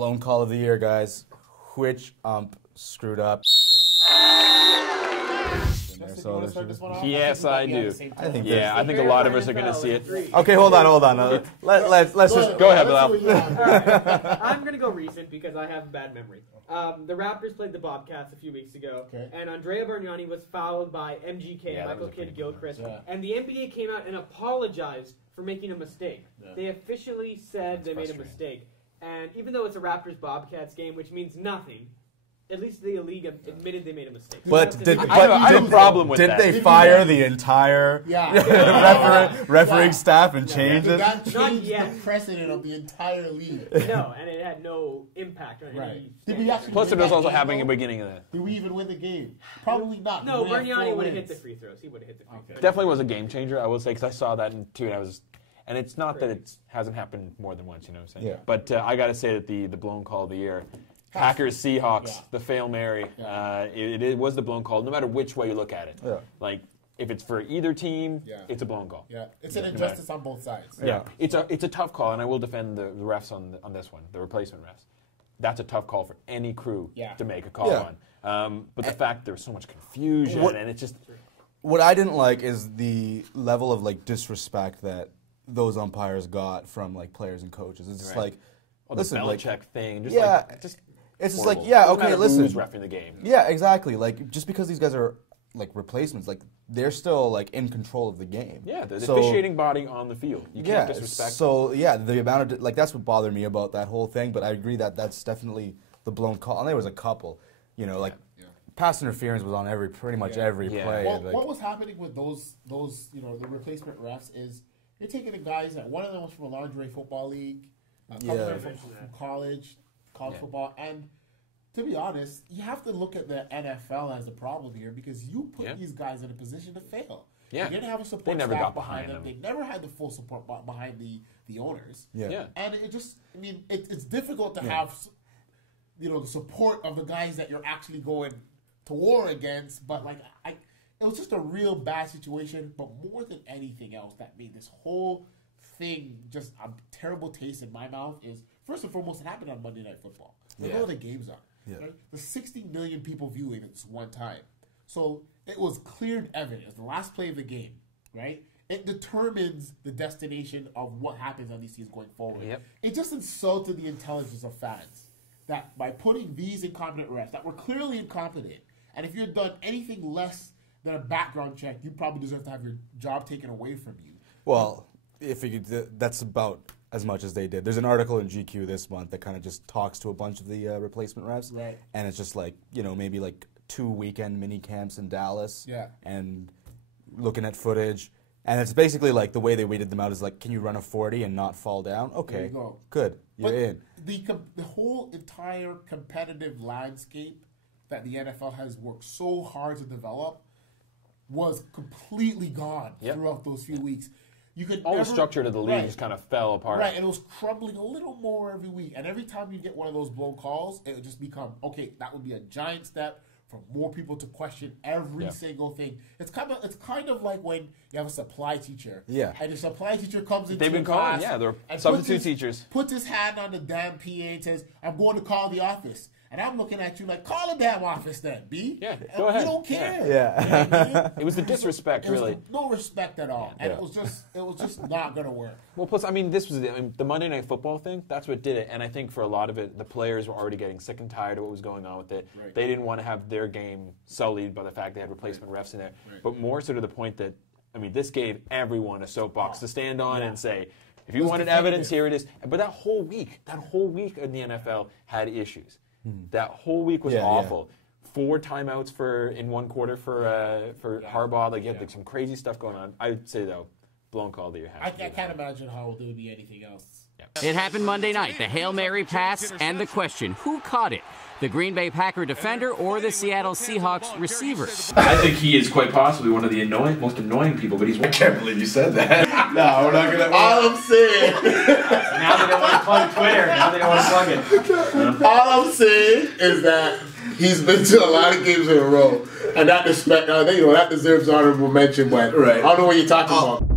blown call of the year, guys. Which ump screwed up? Yes, I do. I think a lot of us are going to see it. Okay, hold on. Let's just go ahead, Bilal. I'm going to go recent because I have a bad memory. The Raptors played the Bobcats a few weeks ago, and Andrea Bargnani was fouled by MGK, Michael Kidd-Gilchrist, and the NBA came out and apologized for making a mistake. They officially said they made a mistake, and even though it's a Raptors-Bobcats game, which means nothing, at least the league admitted they made a mistake. But I have a problem with that. Did they fire the entire refereeing staff and change it? That changed the precedent of the entire league. No, and it had no impact on any. Plus, it was also happening at the beginning of that. Did we even win the game? Probably not. No, Bargnani would have hit the free throws. He would have hit the free throws. Definitely was a game changer, I would say, because I saw that too, and it's not that it hasn't happened more than once, you know what I'm saying? Yeah. But I got to say that the blown call of the year, Packers, Seahawks, the Fail Mary, it was the blown call, no matter which way you look at it. Yeah. Like, if it's for either team, it's a blown call. Yeah, it's an injustice on both sides. Yeah, it's a tough call, and I will defend the refs on this one, the replacement refs. That's a tough call for any crew to make a call on. But the fact there was so much confusion, and it's just... What I didn't like is the level of like disrespect that those umpires got from like players and coaches. It's just like, listen, the Belichick like, thing, just it's just horrible. like, Doesn't matter listen, who's reffing the game. Yeah, exactly. Like, just because these guys are like replacements, like they're still like in control of the game. Yeah, the officiating body on the field. You can't disrespect. So the amount of like that's what bothered me about that whole thing. But I agree that that's definitely the blown call. And there was a couple, like. Pass interference was on pretty much every play. Well, what was happening with those the replacement refs is you're taking the guys that one of them was from a lingerie football league, a couple of them from college football, and to be honest, you have to look at the NFL as a problem here because you put these guys in a position to fail. Yeah. They didn't have a support staff behind them. They never had the full support behind the owners. And it just, it's difficult to have the support of the guys that you're actually going to war against, but it was just a real bad situation. But more than anything else that made this whole thing just a terrible taste in my mouth is, first and foremost, it happened on Monday Night Football. Look where the games are. Right? The 60 million people viewing it one time. So it was clear evidence, the last play of the game, right? It determines the destination of what happens on these teams going forward. It just insulted the intelligence of fans that by putting these incompetent refs that were clearly incompetent, and if you had done anything less than a background check, you probably deserve to have your job taken away from you. Well, that's about as much as they did. There's an article in GQ this month that kind of just talks to a bunch of the replacement refs, and it's just like maybe like 2 weekend mini camps in Dallas, and looking at footage, and it's basically like the way they weeded them out is like, can you run a 40 and not fall down? Okay, there you go. Good, you're in. The whole entire competitive landscape that the NFL has worked so hard to develop was completely gone throughout those few weeks. You could the structure of the league just kind of fell apart. Right, and it was crumbling a little more every week. And every time you get one of those blown calls, it would just become, okay, that would be a giant step for more people to question every single thing. It's kind of like when you have a supply teacher. And the supply teacher comes into They've been calling, they're substitute teachers. Puts his hand on the damn PA and says, I'm going to call the office. And I'm looking at you like, call the damn office then, B. Yeah, go ahead. You don't care. Yeah. You know what I mean? It was the disrespect, really. No respect at all. And it was just not going to work. Well, plus, this was the Monday Night Football thing. That's what did it. And I think for a lot of it, the players were already getting sick and tired of what was going on with it. They didn't want to have their game sullied by the fact they had replacement refs in there. But more so to the point that, this gave everyone a soapbox to stand on and say, if you wanted evidence, here it is. But that whole week in the NFL had issues. That whole week was awful. 4 timeouts in one quarter for Harbaugh. Like, you had some crazy stuff going on. I'd say, though, blown call that you have. I can't imagine how there would be anything else. It happened Monday night. The Hail Mary pass and the question, who caught it? The Green Bay Packer defender or the Seattle Seahawks receiver? I think he is quite possibly one of the most annoying people, but he's... I can't believe you said that. No, we're not going to... All I'm saying... Now they don't want to plug Twitter. Now they don't want to plug it. All I'm saying is that he's been to a lot of games in a row. And that deserves honorable mention, but I don't know what you're talking about.